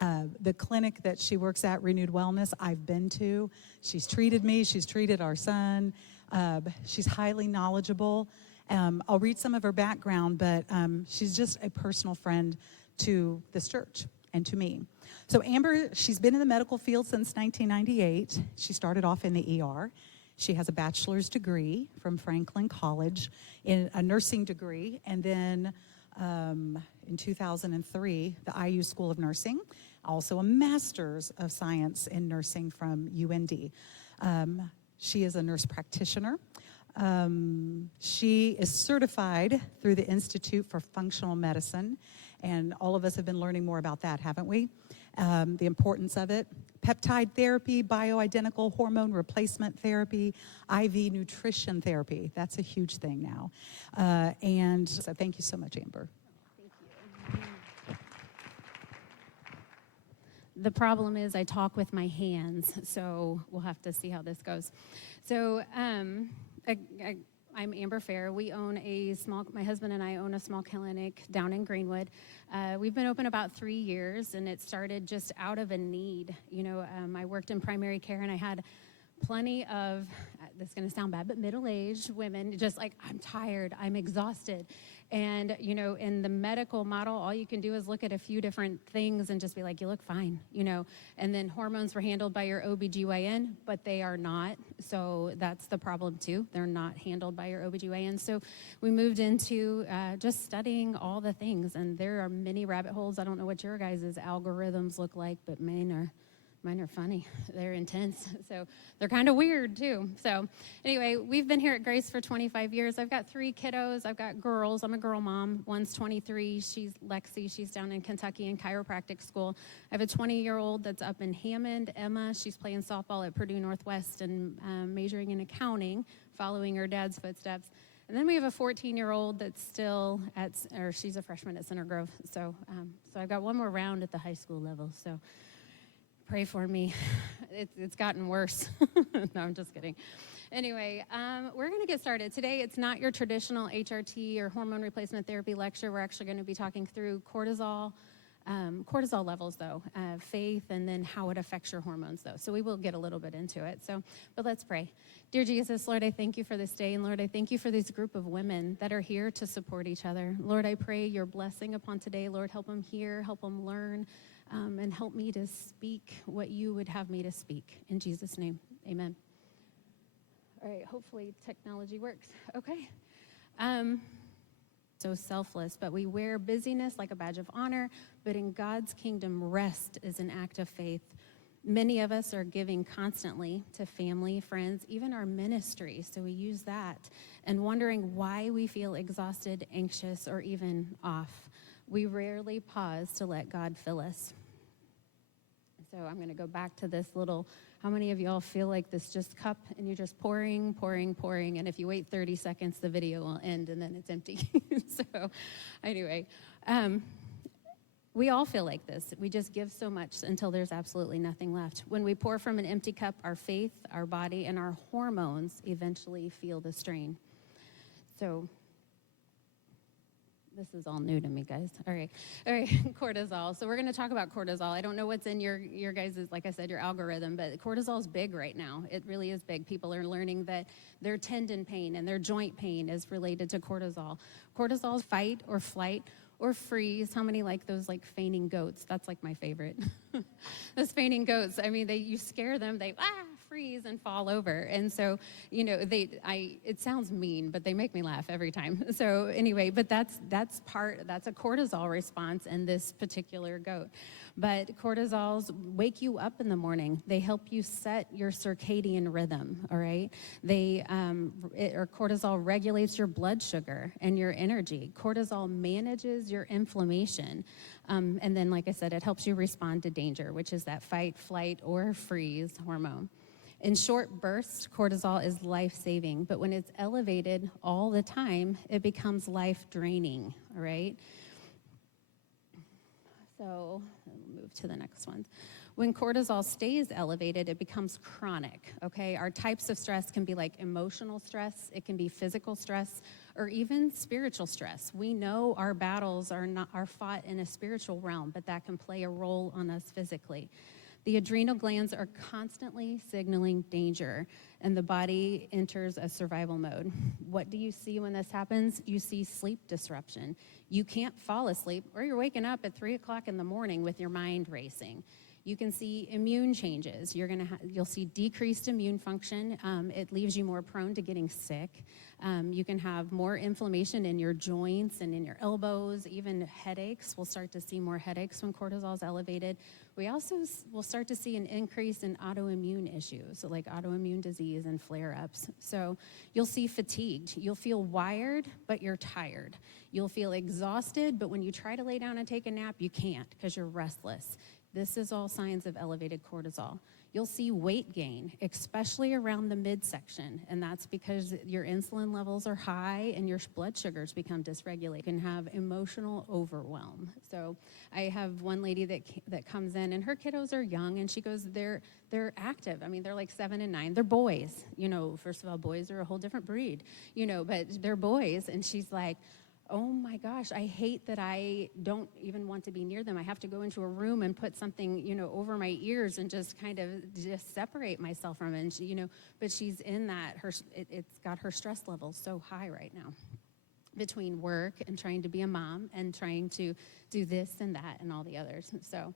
The clinic that she works at, Renewed Wellness, I've been to. She's treated me. She's treated our son. She's highly knowledgeable. I'll read some of her background, but she's just a personal friend to this church and to me. So Amber, she's been in the medical field since 1998. She started off in the ER. She has a bachelor's degree from Franklin College, in a nursing degree, and then in 2003, the IU School of Nursing, also a master's of science in nursing from UND. She is a nurse practitioner. She is certified through the Institute for Functional Medicine, and all of us have been learning more about that, haven't we? The importance of it. Peptide therapy, bioidentical hormone replacement therapy, IV nutrition therapy. That's a huge thing now. And so thank you so much, Amber. Thank you. The problem is I talk with my hands, so we'll have to see how this goes. So I'm Amber Fair. We own my husband and I own a small clinic down in Greenwood. We've been open about 3 years, and it started just out of a need. I worked in primary care, and I had plenty of, this is going to sound bad, but middle-aged women just like, I'm tired, I'm exhausted. And, in the medical model, all you can do is look at a few different things and just be like, you look fine, And then hormones were handled by your OBGYN, but they are not. So that's the problem, too. They're not handled by your OBGYN. So we moved into just studying all the things. And there are many rabbit holes. I don't know what your guys' algorithms look like, but mine are funny. They're intense. So they're kind of weird, too. So anyway, we've been here at Grace for 25 years. I've got 3 kiddos. I've got girls. I'm a girl mom. One's 23. She's Lexi. She's down in Kentucky in chiropractic school. I have a 20-year-old that's up in Hammond, Emma. She's playing softball at Purdue Northwest and majoring in accounting, following her dad's footsteps. And then we have a 14-year-old that's still she's a freshman at Center Grove. So I've got one more round at the high school level. So pray for me. It's gotten worse. No, I'm just kidding. Anyway, we're going to get started. Today, it's not your traditional HRT or hormone replacement therapy lecture. We're actually going to be talking through cortisol levels, though, faith, and then how it affects your hormones, though. So we will get a little bit into it. But let's pray. Dear Jesus, Lord, I thank you for this day. And Lord, I thank you for this group of women that are here to support each other. Lord, I pray your blessing upon today. Lord, help them hear, help them learn. And help me to speak what you would have me to speak. In Jesus' name, amen. All right, hopefully technology works. Okay. So selfless, but we wear busyness like a badge of honor, but in God's kingdom, rest is an act of faith. Many of us are giving constantly to family, friends, even our ministry, so we use that, and wondering why we feel exhausted, anxious, or even off. We rarely pause to let God fill us. So I'm going to go back to this little, how many of y'all feel like this just cup and you're just pouring, pouring, pouring, and if you wait 30 seconds, the video will end and then it's empty. So anyway, we all feel like this. We just give so much until there's absolutely nothing left. When we pour from an empty cup, our faith, our body, and our hormones eventually feel the strain. So this is all new to me, guys. All right, cortisol. So we're going to talk about cortisol. I don't know what's in your guys', like I said, your algorithm, but cortisol is big right now. It really is big. People are learning that their tendon pain and their joint pain is related to cortisol. Cortisol is fight or flight or freeze. How many like those like fainting goats? That's like my favorite. Those fainting goats. I mean, you scare them, they freeze and fall over. And so, it sounds mean, but they make me laugh every time. So anyway, but that's a cortisol response in this particular goat. But cortisols wake you up in the morning. They help you set your circadian rhythm, all right? Cortisol regulates your blood sugar and your energy. Cortisol manages your inflammation. And then, like I said, it helps you respond to danger, which is that fight, flight, or freeze hormone. In short bursts, cortisol is life-saving, but when it's elevated all the time, it becomes life-draining, all right? So I'll move to the next one. When cortisol stays elevated, it becomes chronic, okay? Our types of stress can be like emotional stress, it can be physical stress, or even spiritual stress. We know our battles are fought in a spiritual realm, but that can play a role on us physically. The adrenal glands are constantly signaling danger, and the body enters a survival mode. What do you see when this happens? You see sleep disruption. You can't fall asleep, or you're waking up at 3 o'clock in the morning with your mind racing. You can see immune changes. You'll see decreased immune function. It leaves you more prone to getting sick. You can have more inflammation in your joints and in your elbows, even headaches. We'll start to see more headaches when cortisol is elevated. We also will start to see an increase in autoimmune issues, so like autoimmune disease and flare-ups. So you'll see fatigued. You'll feel wired, but you're tired. You'll feel exhausted, but when you try to lay down and take a nap, you can't because you're restless. This is all signs of elevated cortisol. You'll see weight gain, especially around the midsection, and that's because your insulin levels are high and your blood sugars become dysregulated. You can have emotional overwhelm. So I have one lady that comes in, and her kiddos are young, and she goes, they're active. I mean, they're like 7 and 9. They're boys. First of all, boys are a whole different breed, but they're boys, and she's like, oh my gosh, I hate that I don't even want to be near them. I have to go into a room and put something, over my ears and just kind of just separate myself from it. And but she's in that, it's got her stress levels so high right now between work and trying to be a mom and trying to do this and that and all the others. So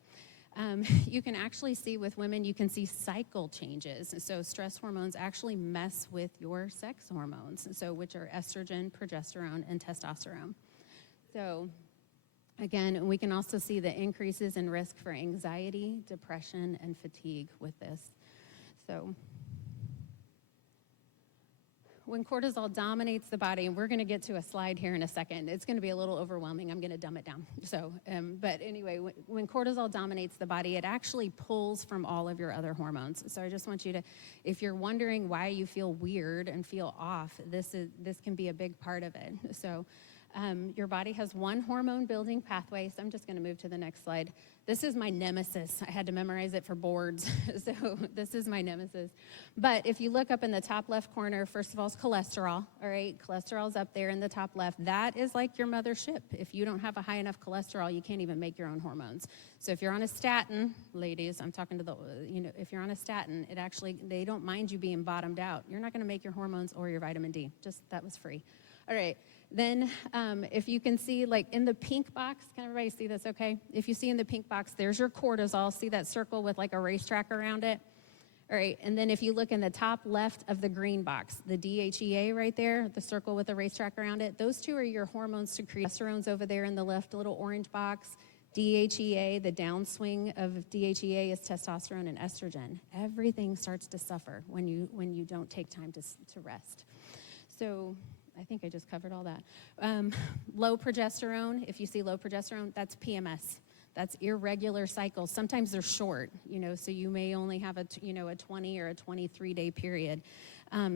you can actually see with women, you can see cycle changes. So stress hormones actually mess with your sex hormones, which are estrogen, progesterone, and testosterone. So again, we can also see the increases in risk for anxiety, depression, and fatigue with this. So when cortisol dominates the body, and we're going to get to a slide here in a second. It's going to be a little overwhelming. I'm going to dumb it down. But anyway, when cortisol dominates the body, it actually pulls from all of your other hormones. So I just want you to, if you're wondering why you feel weird and feel off, this can be a big part of it. So your body has one hormone building pathway. So I'm just going to move to the next slide. This is my nemesis. I had to memorize it for boards. So this is my nemesis. But if you look up in the top left corner, first of all, is cholesterol. All right, cholesterol's up there in the top left. That is like your mothership. If you don't have a high enough cholesterol, you can't even make your own hormones. So if you're on a statin, ladies, I'm talking to if you're on a statin, they don't mind you being bottomed out. You're not going to make your hormones or your vitamin D. That was free. All right. Then if you can see, like in the pink box, can everybody see this okay? If you see in the pink box, there's your cortisol. See that circle with like a racetrack around it? All right, and then if you look in the top left of the green box, the DHEA right there, the circle with a racetrack around it, those two are your hormones secreted. Progesterone's over there in the left little orange box. DHEA, the downswing of DHEA is testosterone and estrogen. Everything starts to suffer when you don't take time to rest. So I think I just covered all that. Low progesterone, if you see low progesterone, that's PMS. That's irregular cycles. Sometimes they're short, so you may only have a 20 or a 23-day period.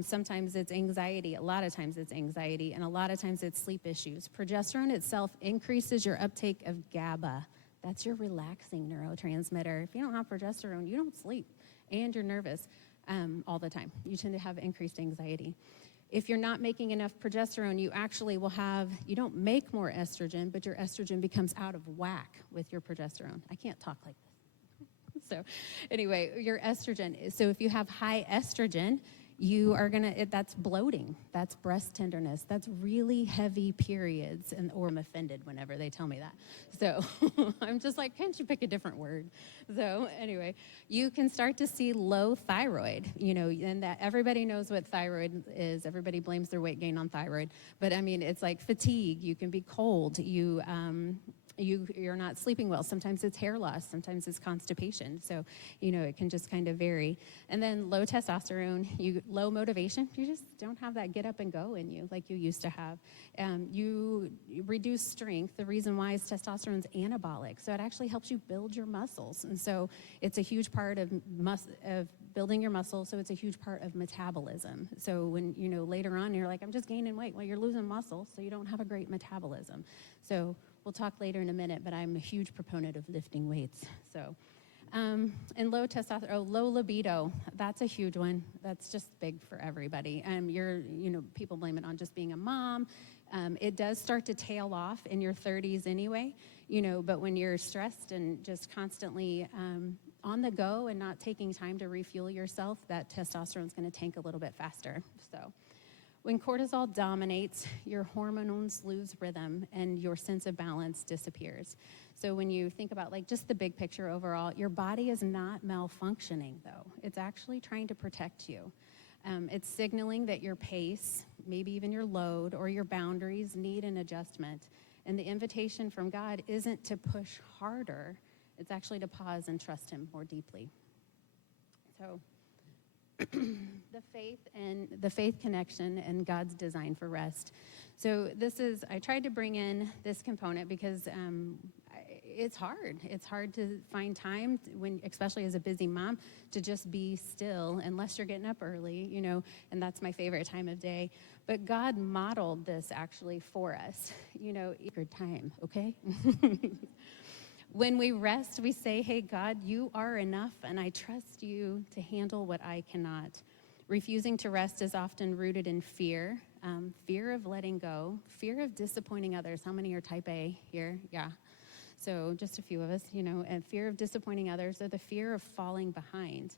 Sometimes it's anxiety. A lot of times it's anxiety, and a lot of times it's sleep issues. Progesterone itself increases your uptake of GABA. That's your relaxing neurotransmitter. If you don't have progesterone, you don't sleep, and you're nervous all the time. You tend to have increased anxiety. If you're not making enough progesterone, you actually you don't make more estrogen, but your estrogen becomes out of whack with your progesterone. I can't talk like this. So anyway, your estrogen. So if you have high estrogen, you are that's bloating, that's breast tenderness, that's really heavy periods, or I'm offended whenever they tell me that. So I'm just like, can't you pick a different word? So anyway, you can start to see low thyroid, and that everybody knows what thyroid is. Everybody blames their weight gain on thyroid, but I mean, it's like fatigue. You can be cold. You're not sleeping well. Sometimes it's hair loss. Sometimes it's constipation. So, it can just kind of vary. And then low testosterone, low motivation. You just don't have that get up and go in you like you used to have. You reduce strength. The reason why is testosterone's anabolic. So it actually helps you build your muscles. And so it's a huge part of building your muscle. So it's a huge part of metabolism. So when, later on you're like, I'm just gaining weight. Well, you're losing muscle, so you don't have a great metabolism. So we'll talk later in a minute, but I'm a huge proponent of lifting weights. So, and low testosterone, low libido, that's a huge one. That's just big for everybody. People blame it on just being a mom. It does start to tail off in your 30s anyway, but when you're stressed and just constantly on the go and not taking time to refuel yourself, that testosterone is going to tank a little bit faster. So when cortisol dominates, your hormones lose rhythm and your sense of balance disappears. So when you think about like just the big picture overall, your body is not malfunctioning though. It's actually trying to protect you. It's signaling that your pace, maybe even your load or your boundaries need an adjustment. And the invitation from God isn't to push harder. It's actually to pause and trust him more deeply. So the faith connection and God's design for rest. So I tried to bring in this component because it's hard. It's hard to find time especially as a busy mom, to just be still unless you're getting up early, and that's my favorite time of day. But God modeled this actually for us, good time, okay? When we rest, we say, hey, God, you are enough, and I trust you to handle what I cannot. Refusing to rest is often rooted in fear, fear of letting go, fear of disappointing others. How many are type A here? Yeah. So just a few of us, and fear of disappointing others, or the fear of falling behind.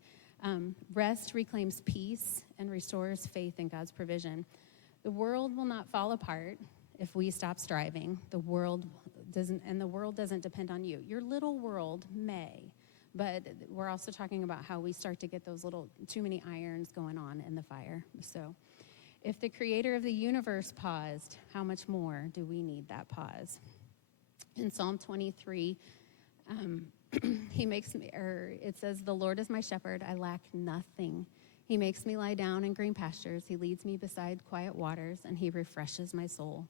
Rest reclaims peace and restores faith in God's provision. The world will not fall apart if we stop striving. The world doesn't depend on you. Your little world may, but we're also talking about how we start to get those too many irons going on in the fire. So if the creator of the universe paused, how much more do we need that pause? In Psalm 23, it says, the Lord is my shepherd, I lack nothing. He makes me lie down in green pastures. He leads me beside quiet waters, and he refreshes my soul.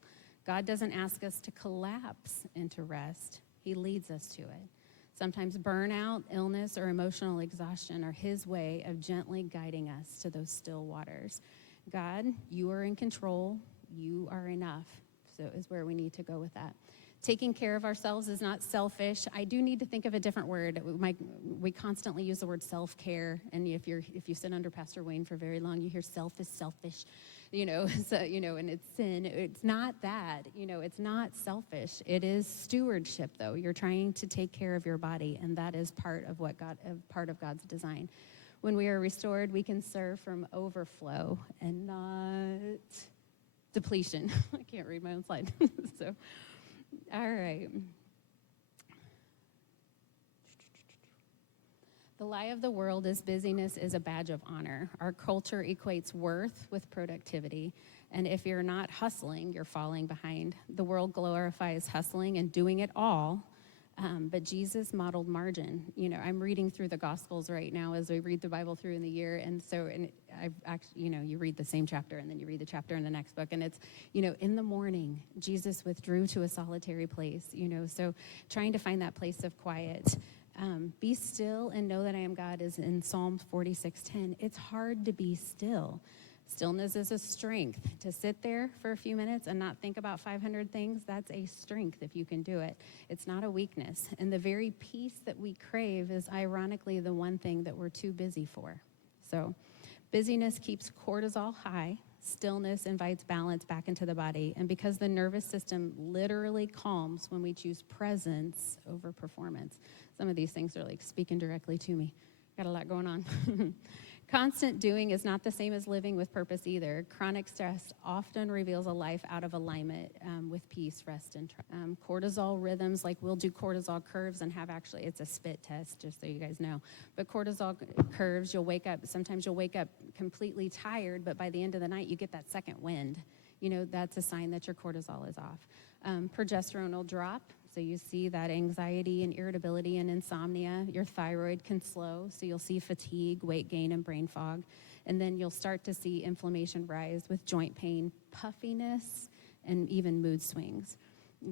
God doesn't ask us to collapse into rest. He leads us to it. Sometimes burnout, illness, or emotional exhaustion are his way of gently guiding us to those still waters. God, you are in control. You are enough. So is where we need to go with that. Taking care of ourselves is not selfish. I do need to think of a different word. We constantly use the word self-care, and if you sit under Pastor Wayne for very long, you hear self is selfish, so, and it's sin. It's not that, it's not selfish. It is stewardship, though. You're trying to take care of your body, and that is part of God's design. When we are restored, we can serve from overflow and not depletion. I can't read my own slide, so. All right. The lie of the world is busyness is a badge of honor. Our culture equates worth with productivity. And if you're not hustling, you're falling behind. The world glorifies hustling and doing it all. But Jesus modeled margin. I'm reading through the Gospels right now as we read the Bible through in the year. And I've actually, you read the same chapter and then you read the chapter in the next book. And it's, in the morning, Jesus withdrew to a solitary place, so trying to find that place of quiet. Be still and know that I am God is in Psalm 46:10. It's hard to be still. Stillness is a strength. To sit there for a few minutes and not think about 500 things, that's a strength if you can do it. It's not a weakness. And the very peace that we crave is ironically the one thing that we're too busy for. So busyness keeps cortisol high. Stillness invites balance back into the body. And because the nervous system literally calms when we choose presence over performance. Some of these things are like speaking directly to me. Got a lot going on. Constant doing is not the same as living with purpose either. Chronic stress often reveals a life out of alignment with peace, rest, and cortisol rhythms. Like we'll do cortisol curves and it's a spit test, just so you guys know. But cortisol curves, sometimes you'll wake up completely tired, but by the end of the night, you get that second wind. That's a sign that your cortisol is off. Progesterone will drop. So you see that anxiety and irritability and insomnia. Your thyroid can slow, so you'll see fatigue, weight gain, and brain fog. And then you'll start to see inflammation rise with joint pain, puffiness, and even mood swings.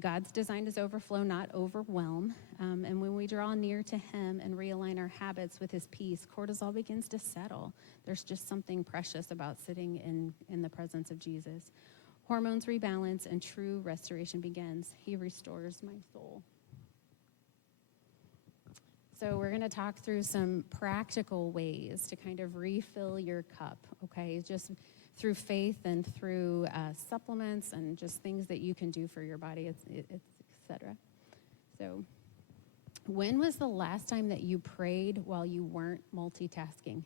God's design is overflow, not overwhelm. And when we draw near to him and realign our habits with his peace, cortisol begins to settle. There's just something precious about sitting in the presence of Jesus. Hormones rebalance and true restoration begins. He restores my soul. So we're going to talk through some practical ways to kind of refill your cup, okay? Just through faith and through supplements and just things that you can do for your body, etc. So, when was the last time that you prayed while you weren't multitasking?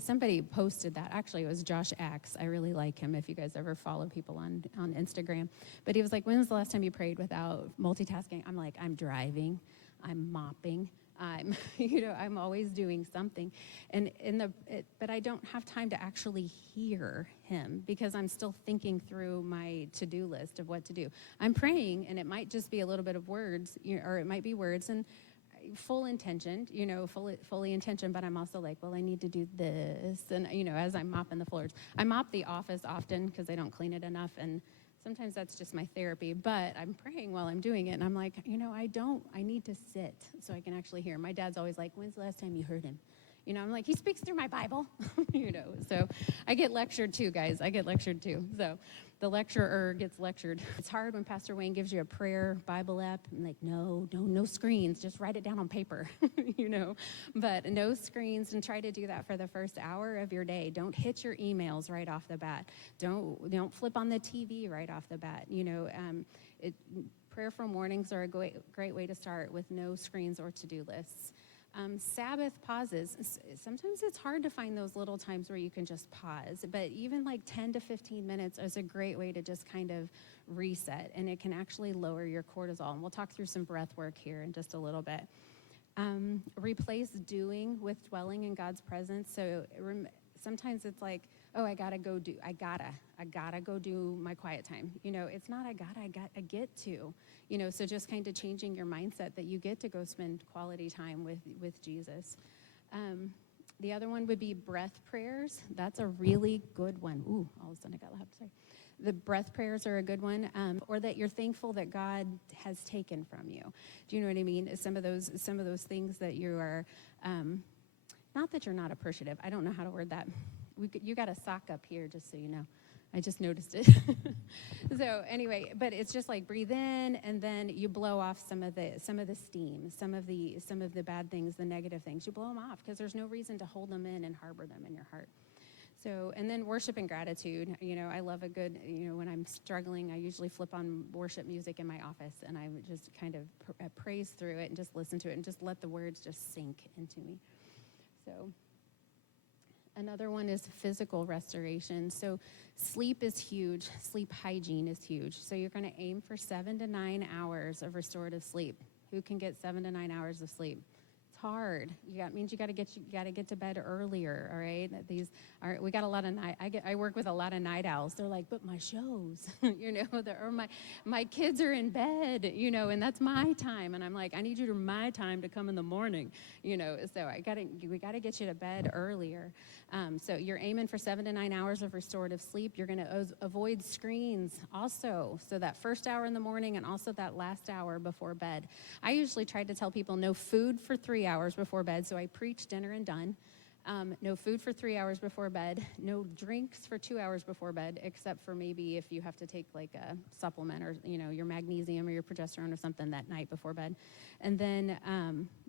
Somebody posted that. Actually, it was Josh Axe. I really like him if you guys ever follow people on Instagram. But he was like, when was the last time you prayed without multitasking? I'm like, I'm driving, I'm mopping, I'm always doing something. But I don't have time to actually hear him because I'm still thinking through my to-do list of what to do. I'm praying, and it might just be a little bit of words, or it might be words, and full intention, fully intention, but I'm also like, well, I need to do this. And, as I'm mopping the floors, I mop the office often because I don't clean it enough. And sometimes that's just my therapy, but I'm praying while I'm doing it. And I'm like, I need to sit so I can actually hear. My dad's always like, when's the last time you heard him? I'm like, he speaks through my Bible, so I get lectured too, guys. I get lectured too. So the lecturer gets lectured. It's hard when Pastor Wayne gives you a prayer Bible app. I'm like, no screens. Just write it down on paper, but no screens, and try to do that for the first hour of your day. Don't hit your emails right off the bat. Don't flip on the TV right off the bat. Prayerful mornings are a great way to start with no screens or to-do lists. Sabbath pauses. Sometimes it's hard to find those little times where you can just pause, but even like 10 to 15 minutes is a great way to just kind of reset, and it can actually lower your cortisol. And we'll talk through some breath work here in just a little bit. Replace doing with dwelling in God's presence. So sometimes it's like, oh, I gotta go do my quiet time. It's not I get to. So just kind of changing your mindset that you get to go spend quality time with Jesus. The other one would be breath prayers. That's a really good one. Ooh, all of a sudden I got loud. Sorry. The breath prayers are a good one, or that you're thankful that God has taken from you. Do you know what I mean? Some of those things that you are, not that you're not appreciative. I don't know how to word that. You got a sock up here, just so you know. I just noticed it. So anyway, but it's just like breathe in, and then you blow off some of the steam, some of the bad things, the negative things. You blow them off because there's no reason to hold them in and harbor them in your heart. So, and then worship and gratitude. I love a good, when I'm struggling, I usually flip on worship music in my office, and I would just kind of praise through it and just listen to it and just let the words just sink into me. So another one is physical restoration. So sleep is huge. Sleep hygiene is huge. So you're going to aim for 7 to 9 hours of restorative sleep. Who can get 7 to 9 hours of sleep? It's hard. Means you got to get to bed earlier. All right. We got a lot of night. I work with a lot of night owls. They're like, but my shows, or my kids are in bed, and that's my time. And I'm like, I need you to my time to come in the morning, So we got to get you to bed earlier. So you're aiming for 7 to 9 hours of restorative sleep. You're going to avoid screens also. So that first hour in the morning and also that last hour before bed. I usually try to tell people no food for 3 hours before bed. So I preach dinner and done. No food for 3 hours before bed. No drinks for 2 hours before bed, except for maybe if you have to take like a supplement or, your magnesium or your progesterone or something that night before bed. And then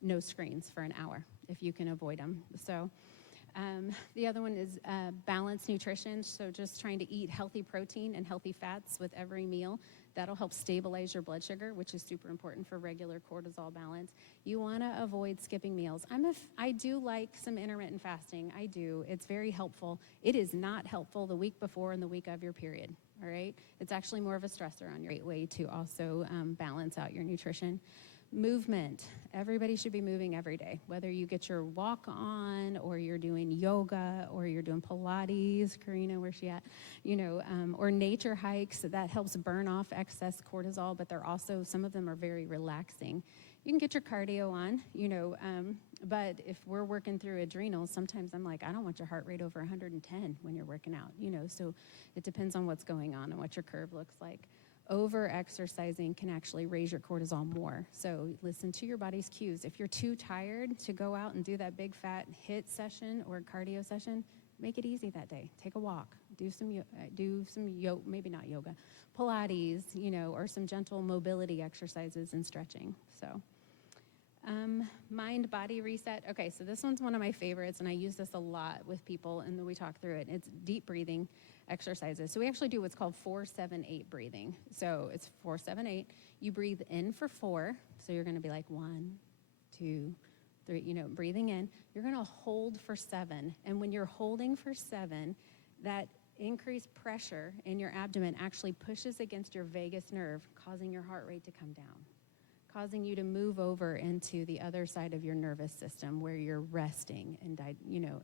no screens for an hour if you can avoid them. So the other one is balanced nutrition. So just trying to eat healthy protein and healthy fats with every meal. That'll help stabilize your blood sugar, which is super important for regular cortisol balance. You want to avoid skipping meals. I do like some intermittent fasting. I do. It's very helpful. It is not helpful the week before and the week of your period, all right? It's actually more of a stressor on your great way to also balance out your nutrition. Movement. Everybody should be moving every day, whether you get your walk on or you're doing yoga or you're doing Pilates, Karina, where's she at? Or nature hikes. That helps burn off excess cortisol, but some of them are very relaxing. You can get your cardio on, but if we're working through adrenals, sometimes I'm like, I don't want your heart rate over 110 when you're working out, so it depends on what's going on and what your curve looks like. Over-exercising can actually raise your cortisol more. So listen to your body's cues. If you're too tired to go out and do that big fat HIIT session or cardio session, make it easy that day. Take a walk. Do some yoga, maybe not yoga, Pilates, or some gentle mobility exercises and stretching. So Mind-body reset. Okay, so this one's one of my favorites, and I use this a lot with people, and then we talk through it. It's deep breathing exercises. So we actually do what's called 4-7-8 breathing. So it's 4-7-8. You breathe in for 4, so you're going to be like 1, 2, 3, breathing in. You're going to hold for 7, and when you're holding for 7, that increased pressure in your abdomen actually pushes against your vagus nerve, causing your heart rate to come down, causing you to move over into the other side of your nervous system where you're resting and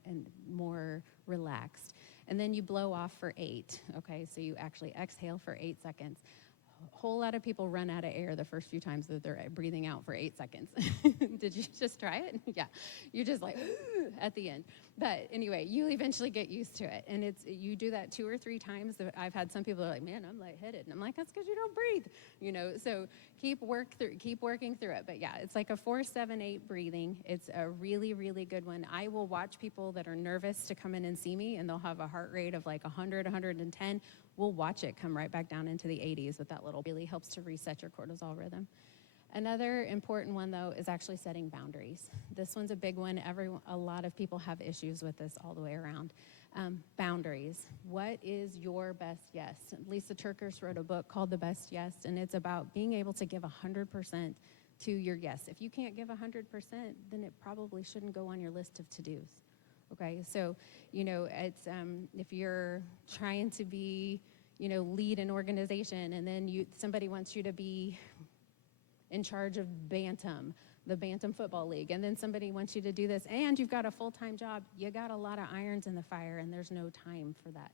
and more relaxed. And then you blow off for 8, okay? So you actually exhale for 8 seconds. A whole lot of people run out of air the first few times that they're breathing out for 8 seconds. Did you just try it? Yeah. You're just like, at the end. But anyway, you eventually get used to it. And you do that 2 or 3 times. I've had some people that are like, man, I'm lightheaded. And I'm like, that's because you don't breathe. So keep working through it. But yeah, it's like a 4-7-8 breathing. It's a really, really good one. I will watch people that are nervous to come in and see me, and they'll have a heart rate of like 100, 110. We'll watch it come right back down into the 80s with that little. Really helps to reset your cortisol rhythm. Another important one, though, is actually setting boundaries. This one's a big one. A lot of people have issues with this all the way around. Boundaries. What is your best yes? Lisa Turkers wrote a book called The Best Yes, and it's about being able to give 100% to your yes. If you can't give 100%, then it probably shouldn't go on your list of to-dos. Okay, so, it's if you're trying to be, lead an organization, and then somebody wants you to be in charge of the Bantam Football League, and then somebody wants you to do this, and you've got a full-time job, you got a lot of irons in the fire, and there's no time for that.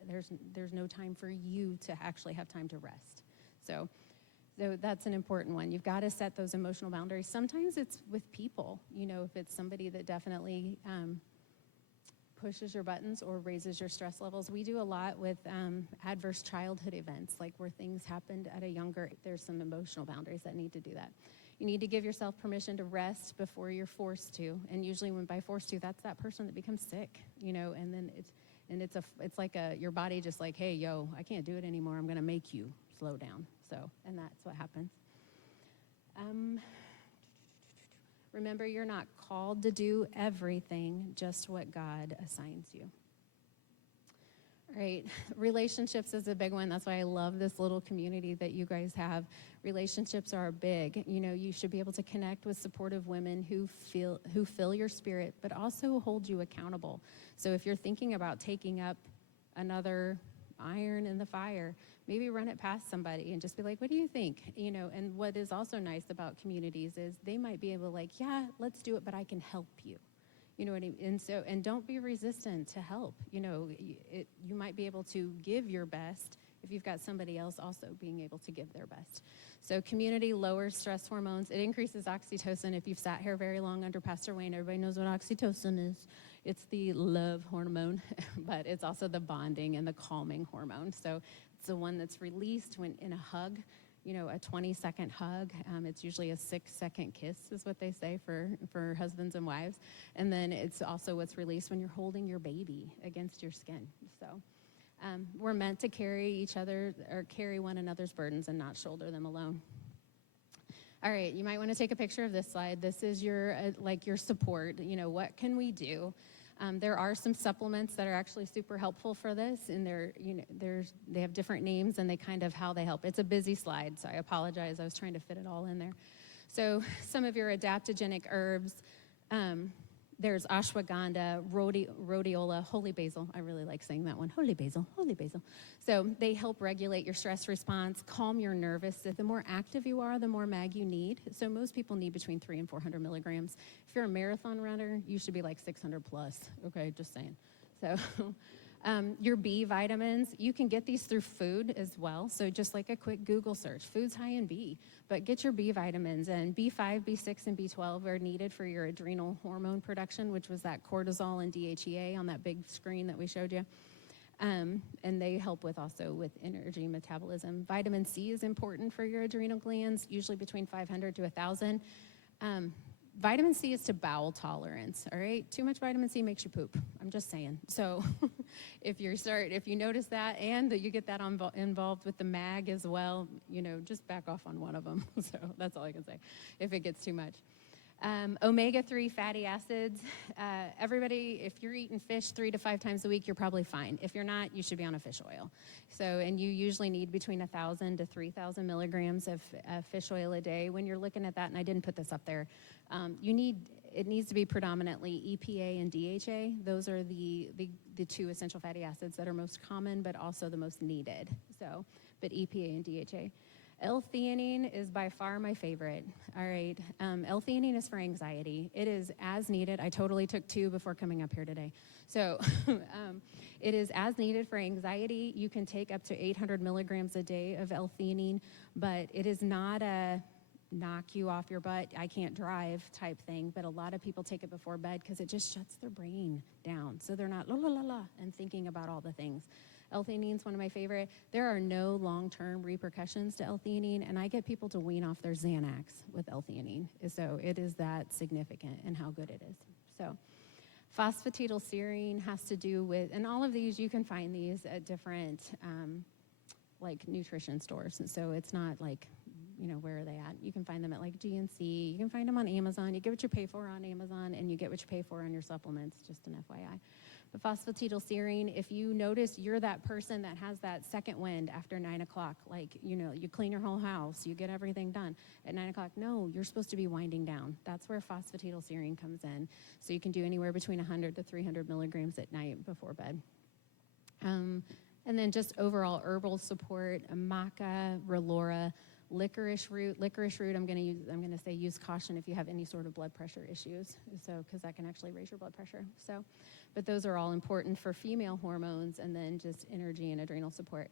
There's no time for you to actually have time to rest. So that's an important one. You've got to set those emotional boundaries. Sometimes it's with people, if it's somebody that definitely pushes your buttons or raises your stress levels. We do a lot with adverse childhood events, like where things happened at a younger, there's some emotional boundaries that need to do that. You need to give yourself permission to rest before you're forced to. And usually when by forced to, that's that person that becomes sick, and then it's like your body just like, hey, yo, I can't do it anymore. I'm going to make you slow down. And that's what happens. Remember, you're not called to do everything, just what God assigns you. All right, relationships is a big one. That's why I love this little community that you guys have. Relationships are big. You should be able to connect with supportive women who fill your spirit, but also hold you accountable. So if you're thinking about taking up another iron in the fire, maybe run it past somebody and just be like, what do you think? And what is also nice about communities is they might be able to like, yeah, let's do it, but I can help you. You know what I mean? And don't be resistant to help. You might be able to give your best if you've got somebody else also being able to give their best. So community lowers stress hormones. It increases oxytocin. If you've sat here very long under Pastor Wayne, everybody knows what oxytocin is. It's the love hormone, but it's also the bonding and the calming hormone. So it's the one that's released when in a hug, a 20-second hug. It's usually a 6-second kiss is what they say for husbands and wives. And then it's also what's released when you're holding your baby against your skin. So we're meant to carry one another's burdens and not shoulder them alone. All right, you might want to take a picture of this slide. This is your support. What can we do? There are some supplements that are actually super helpful for this, and they have different names and they kind of how they help. It's a busy slide, so I apologize. I was trying to fit it all in there. So some of your adaptogenic herbs. There's ashwagandha, rhodiola, holy basil. I really like saying that one. Holy basil, holy basil. So they help regulate your stress response, calm your nervous system. The more active you are, the more mag you need. So most people need between 300 and 400 milligrams. If you're a marathon runner, you should be like 600 plus. Okay, just saying. So your B vitamins, you can get these through food as well. So just like a quick Google search, food's high in B, but get your B vitamins. And B5, B6, and B12 are needed for your adrenal hormone production, which was that cortisol and DHEA on that big screen that we showed you. And they help with energy metabolism. Vitamin C is important for your adrenal glands, usually between 500 to 1,000. Vitamin C is to bowel tolerance, all right? Too much vitamin C makes you poop. I'm just saying. So if you notice that and that you get that involved with the mag as well, just back off on one of them. So that's all I can say if it gets too much. Omega-3 fatty acids. Everybody, if you're eating fish 3 to 5 times a week, you're probably fine. If you're not, you should be on a fish oil. So, and you usually need between 1,000 to 3,000 milligrams of fish oil a day. When you're looking at that, and I didn't put this up there, it needs to be predominantly EPA and DHA. Those are the two essential fatty acids that are most common, but also the most needed. So, but EPA and DHA. L-theanine is by far my favorite. All right, L-theanine is for anxiety. It is as needed. I totally took 2 before coming up here today. So it is as needed for anxiety. You can take up to 800 milligrams a day of L-theanine, but it is not a knock you off your butt, I can't drive type thing, but a lot of people take it before bed because it just shuts their brain down. So they're not la la la la and thinking about all the things. L-theanine is one of my favorite. There are no long-term repercussions to L-theanine, and I get people to wean off their Xanax with L-theanine. So it is that significant in how good it is. So phosphatidylserine has to do with, and all of these, you can find these at different like nutrition stores. And so it's not like, where are they at? You can find them at like GNC. You can find them on Amazon. You get what you pay for on Amazon, and you get what you pay for on your supplements, just an FYI. But phosphatidylserine, if you notice you're that person that has that second wind after 9 o'clock, like, you clean your whole house, you get everything done at 9 o'clock. No, you're supposed to be winding down. That's where phosphatidylserine comes in. So you can do anywhere between 100 to 300 milligrams at night before bed. And then just overall herbal support, maca, relora, licorice root. Licorice root, I'm going to say use caution if you have any sort of blood pressure issues, so because that can actually raise your blood pressure. So, but those are all important for female hormones, and then just energy and adrenal support.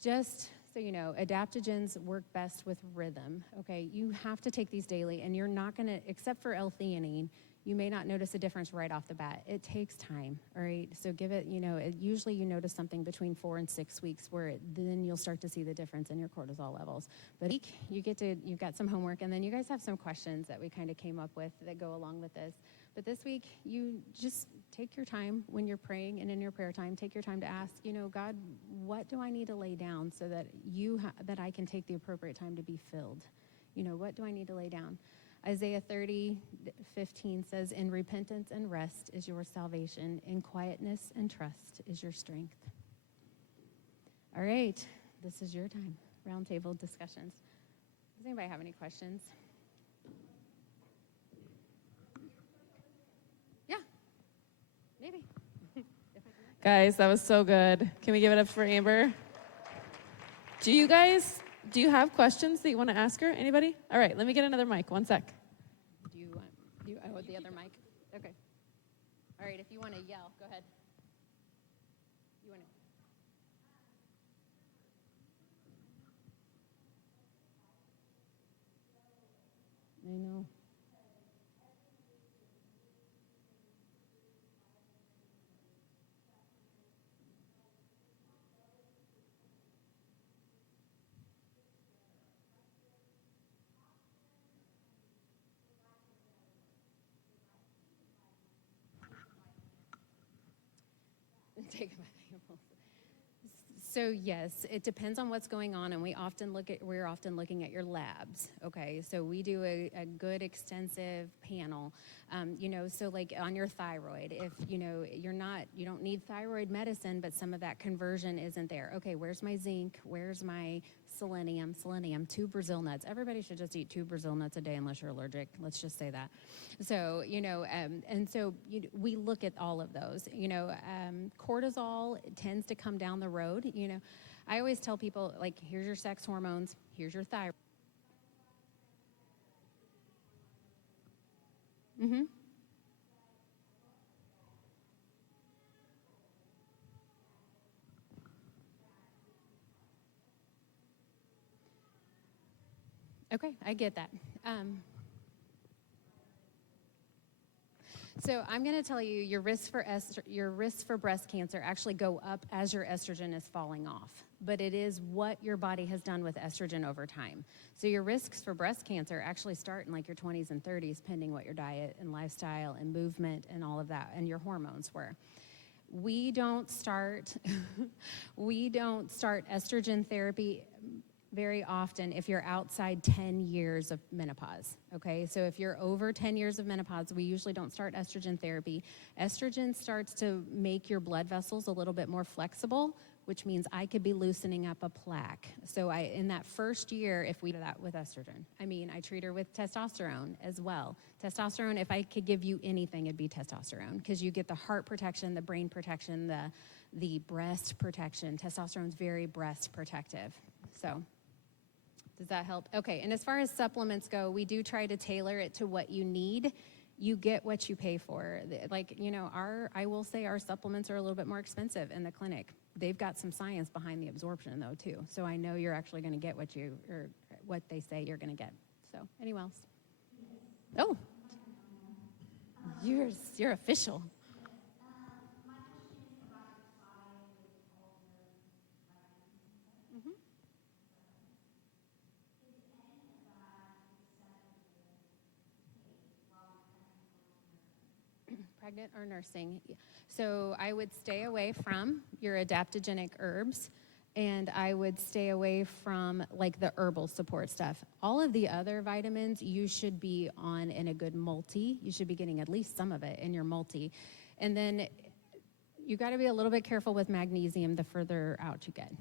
Just so you know, adaptogens work best with rhythm. Okay, you have to take these daily, and you're not going to, except for L-theanine, you may not notice a difference right off the bat. It takes time, all right? So give it, usually you notice something between 4 and 6 weeks where then you'll start to see the difference in your cortisol levels. But you've got some homework, and then you guys have some questions that we kind of came up with that go along with this. But this week, you just take your time when you're praying, and in your prayer time, take your time to ask, God, what do I need to lay down so that that I can take the appropriate time to be filled? What do I need to lay down? Isaiah 30:15 says, in repentance and rest is your salvation. In quietness and trust is your strength. All right, this is your time. Roundtable discussions. Does anybody have any questions? Yeah, maybe. Guys, that was so good. Can we give it up for Amber? Do you have questions that you want to ask her? Anybody? All right, let me get another mic. One sec. Do you want the other mic? Okay. All right, if you want to yell, go ahead. You want to? I know. Take my examples. So yes, it depends on what's going on, and we're often looking at your labs. Okay, so we do a good extensive panel. So like on your thyroid, if you don't need thyroid medicine, but some of that conversion isn't there. Okay, where's my zinc? Where's my selenium? 2 Brazil nuts. Everybody should just eat 2 Brazil nuts a day unless you're allergic. Let's just say that. So, we look at all of those. Cortisol tends to come down the road. I always tell people, like, here's your sex hormones, here's your thyroid. Mm-hmm. Okay, I get that. So I'm going to tell you your risks for breast cancer actually go up as your estrogen is falling off. But it is what your body has done with estrogen over time. So your risks for breast cancer actually start in like your 20s and 30s, pending what your diet and lifestyle and movement and all of that and your hormones were. We don't start estrogen therapy very often if you're outside 10 years of menopause, okay? So if you're over 10 years of menopause, we usually don't start estrogen therapy. Estrogen starts to make your blood vessels a little bit more flexible, which means I could be loosening up a plaque. So in that first year, if we do that with estrogen, I treat her with testosterone as well. Testosterone, if I could give you anything, it'd be testosterone, because you get the heart protection, the brain protection, the breast protection. Testosterone's very breast protective. So does that help? Okay, and as far as supplements go, we do try to tailor it to what you need. You get what you pay for. Like, I will say our supplements are a little bit more expensive in the clinic. They've got some science behind the absorption, though, too. So I know you're actually going to get what they say you're going to get. So, anyone else? Oh, you're official. Pregnant or nursing. So I would stay away from your adaptogenic herbs, and I would stay away from like the herbal support stuff. All of the other vitamins you should be on in a good multi. You should be getting at least some of it in your multi. And then you got to be a little bit careful with magnesium the further out you get,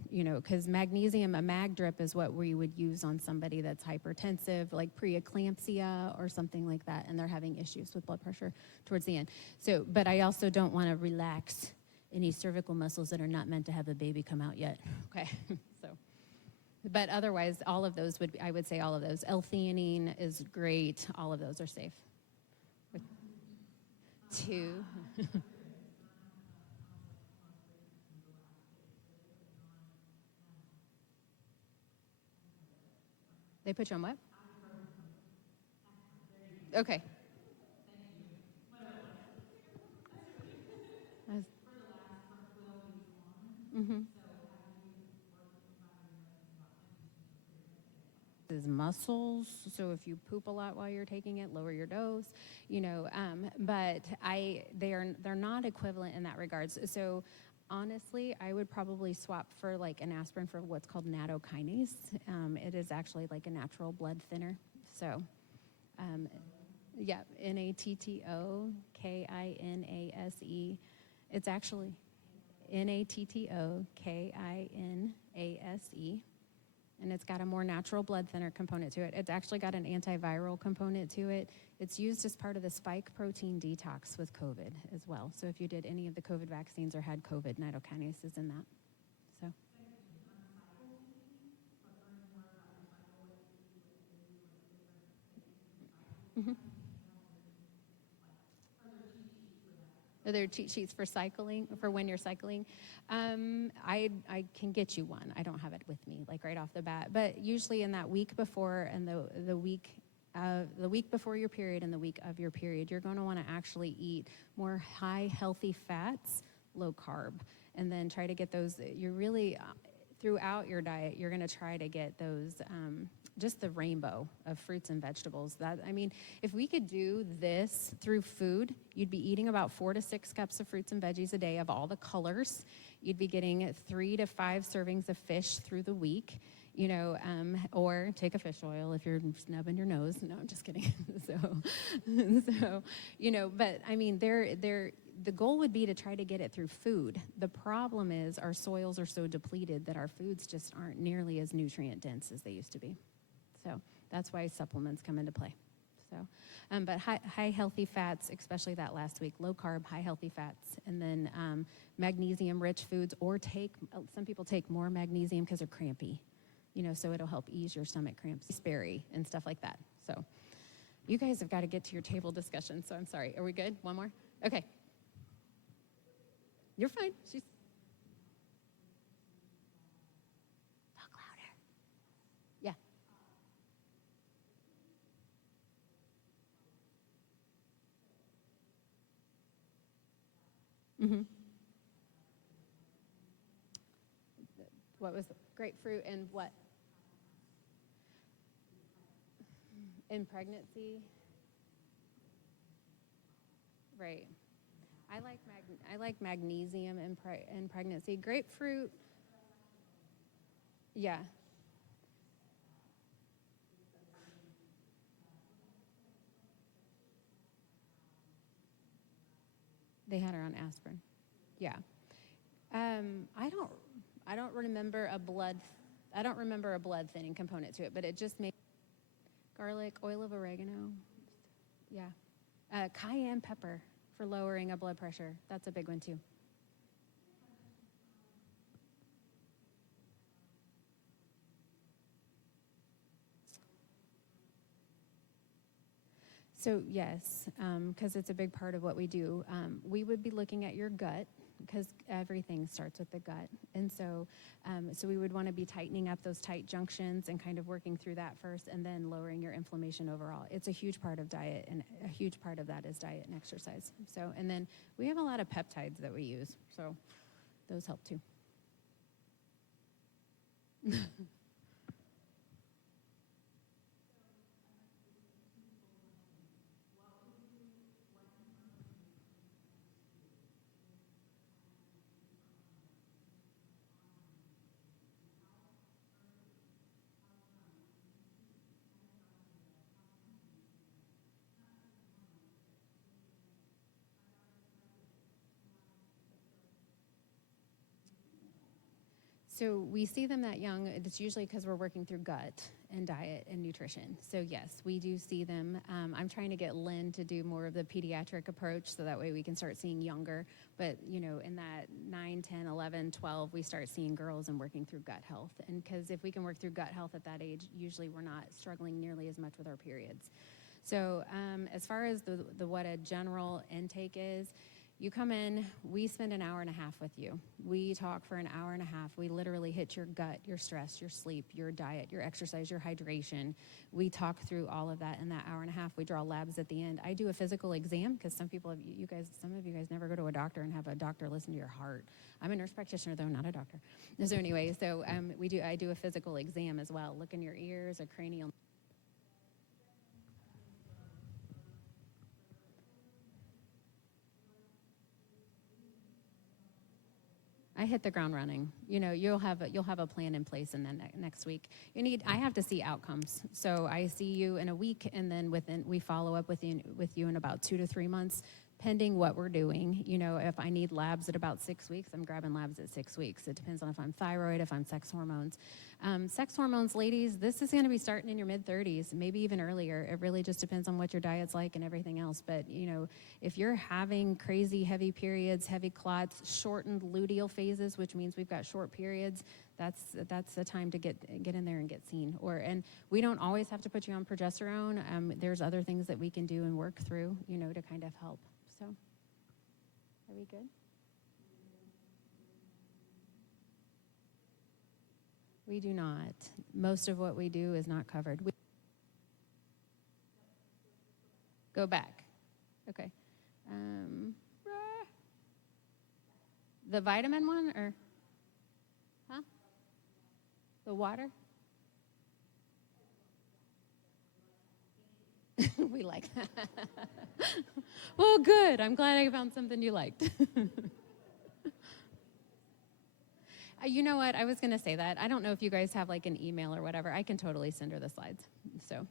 because magnesium, a mag drip is what we would use on somebody that's hypertensive, like preeclampsia or something like that, and they're having issues with blood pressure towards the end. So, but I also don't want to relax any cervical muscles that are not meant to have a baby come out yet, okay? So, but otherwise, all of those I would say all of those. L-theanine is great. All of those are safe. Two. They put you on what? Okay. Mm-hmm. Is muscles, so if you poop a lot while you're taking it, lower your dose, but they're not equivalent in that regards. So honestly, I would probably swap for like an aspirin for what's called nattokinase. It is actually like a natural blood thinner. So yeah, nattokinase. It's actually nattokinase. And it's got a more natural blood thinner component to it. It's actually got an antiviral component to it. It's used as part of the spike protein detox with COVID as well. So if you did any of the COVID vaccines or had COVID, nattokinase is in that. So. Mm-hmm. Are there cheat sheets for cycling, for when you're cycling? I can get you one. I don't have it with me, like right off the bat. But usually in that week before and the week before your period and the week of your period, you're going to want to actually eat more high healthy fats, low carb, and then try to get those. You're really throughout your diet, you're going to try to get those. Just the rainbow of fruits and vegetables. If we could do this through food, you'd be eating about 4 to 6 cups of fruits and veggies a day of all the colors. You'd be getting 3 to 5 servings of fish through the week, or take a fish oil if you're snubbing your nose. No, I'm just kidding. The goal would be to try to get it through food. The problem is our soils are so depleted that our foods just aren't nearly as nutrient dense as they used to be. So that's why supplements come into play. So, but high healthy fats, especially that last week, low carb, high healthy fats, and then magnesium rich foods, or some people take more magnesium because they're crampy, so it'll help ease your stomach cramps, sperry and stuff like that. So you guys have got to get to your table discussion, so I'm sorry. Are we good? One more? Okay. You're fine. Talk louder. Yeah. Mm-hmm. What was it? Grapefruit and what? In pregnancy? Right. I like magnesium in pregnancy. Grapefruit, yeah. They had her on aspirin. Yeah. I don't remember I don't remember a blood thinning component to it, but it just made garlic, oil of oregano. Yeah. Cayenne pepper for lowering a blood pressure. That's a big one too. So yes, because it's a big part of what we do. We would be looking at your gut because everything starts with the gut, and so we would want to be tightening up those tight junctions and kind of working through that first, and then lowering your inflammation overall. It's a huge part of diet, and a huge part of that is diet and exercise. So, and then we have a lot of peptides that we use, so those help too. So we see them that young. It's usually because we're working through gut and diet and nutrition. So yes, we do see them. I'm trying to get Lynn to do more of the pediatric approach so that way we can start seeing younger. But, you know, in that 9, 10, 11, 12, we start seeing girls and working through gut health. And because if we can work through gut health at that age, usually we're not struggling nearly as much with our periods. So as far as the what a general intake is, you come in, we spend an hour and a half with you. We talk for an hour and a half. We literally hit your gut, your stress, your sleep, your diet, your exercise, your hydration. We talk through all of that in that hour and a half. We draw labs at the end. I do a physical exam because some of you guys never go to a doctor and have a doctor listen to your heart. I'm a nurse practitioner though, not a doctor. So anyway, I do a physical exam as well. Look in your ears, a cranial. I hit the ground running. You know, you'll have a plan in place, and then next week I have to see outcomes. So I see you in a week, and then we follow up with you in about 2 to 3 months, pending what we're doing. You know, if I need labs at about 6 weeks, I'm grabbing labs at 6 weeks. It depends on if I'm thyroid, if I'm sex hormones. Sex hormones, ladies, this is going to be starting in your mid-30s, maybe even earlier. It really just depends on what your diet's like and everything else. But, you know, if you're having crazy heavy periods, heavy clots, shortened luteal phases, which means we've got short periods, that's the time to get in there and get seen. And we don't always have to put you on progesterone. There's other things that we can do and work through, you know, to kind of help. So, are we good? We do not. Most of what we do is not covered. Go back. Okay. The vitamin one, or? Huh? The water? We like that. Well, good. I'm glad I found something you liked. You know what? I was going to say that. I don't know if you guys have like an email or whatever. I can totally send her the slides. So.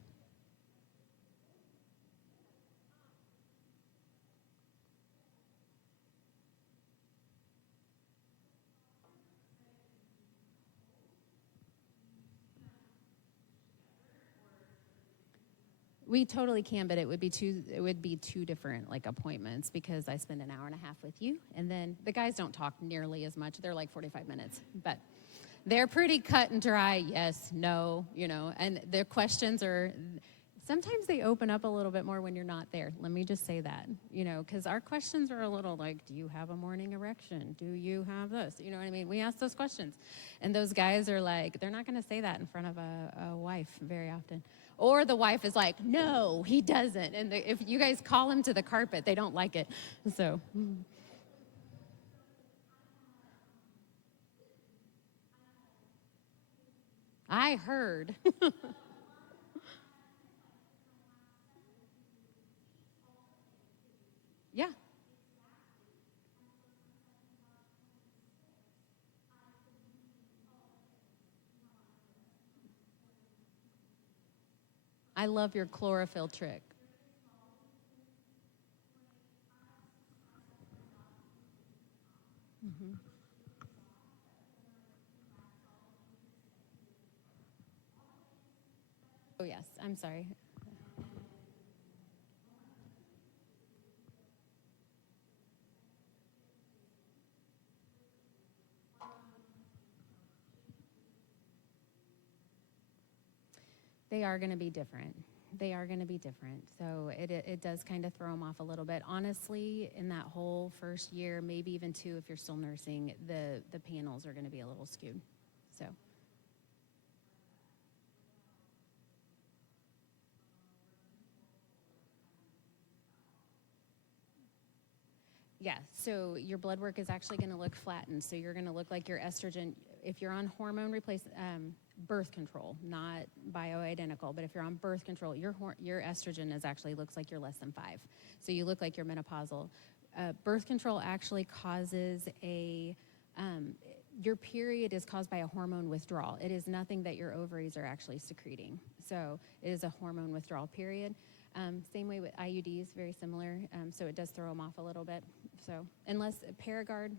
We totally can, but it would be two different like appointments because I spend an hour and a half with you, and then the guys don't talk nearly as much. They're like 45 minutes, but they're pretty cut and dry. Yes, no, you know, and their questions are sometimes they open up a little bit more when you're not there. Let me just say that, you know, because our questions are a little like, do you have a morning erection? Do you have this? You know what I mean? We ask those questions, and those guys are like, they're not going to say that in front of a wife very often. Or the wife is like, no, he doesn't. And if you guys call him to the carpet, they don't like it. So. I heard. Yeah. I love your chlorophyll trick. Oh, yes, I'm sorry. They are going to be different. They are going to be different. So it does kind of throw them off a little bit. Honestly, in that whole first year, maybe even two if you're still nursing, the panels are going to be a little skewed. So. Yeah, so your blood work is actually going to look flattened. So you're going to look like your estrogen. If you're on hormone birth control, not bioidentical, but if you're on birth control, your estrogen actually looks like you're less than 5. So you look like you're menopausal. Birth control actually causes your period is caused by a hormone withdrawal. It is nothing that your ovaries are actually secreting. So it is a hormone withdrawal period. Same way with IUDs, very similar. So it does throw them off a little bit. So unless Paragard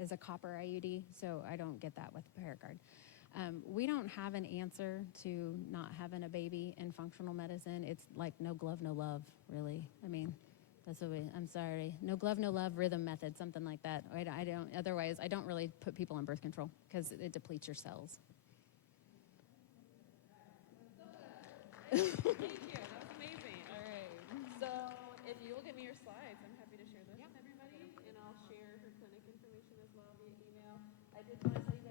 is a copper IUD, so I don't get that with Paragard. We don't have an answer to not having a baby in functional medicine. It's like no glove, no love, really. I mean, that's what I'm sorry. No glove, no love, rhythm method, something like that. Otherwise, I don't really put people on birth control because it depletes your cells. Thank you. That was amazing. All right. So if you will give me your slides, I'm happy to share this with everybody, and I'll share her clinic information as well via email. I did want to tell you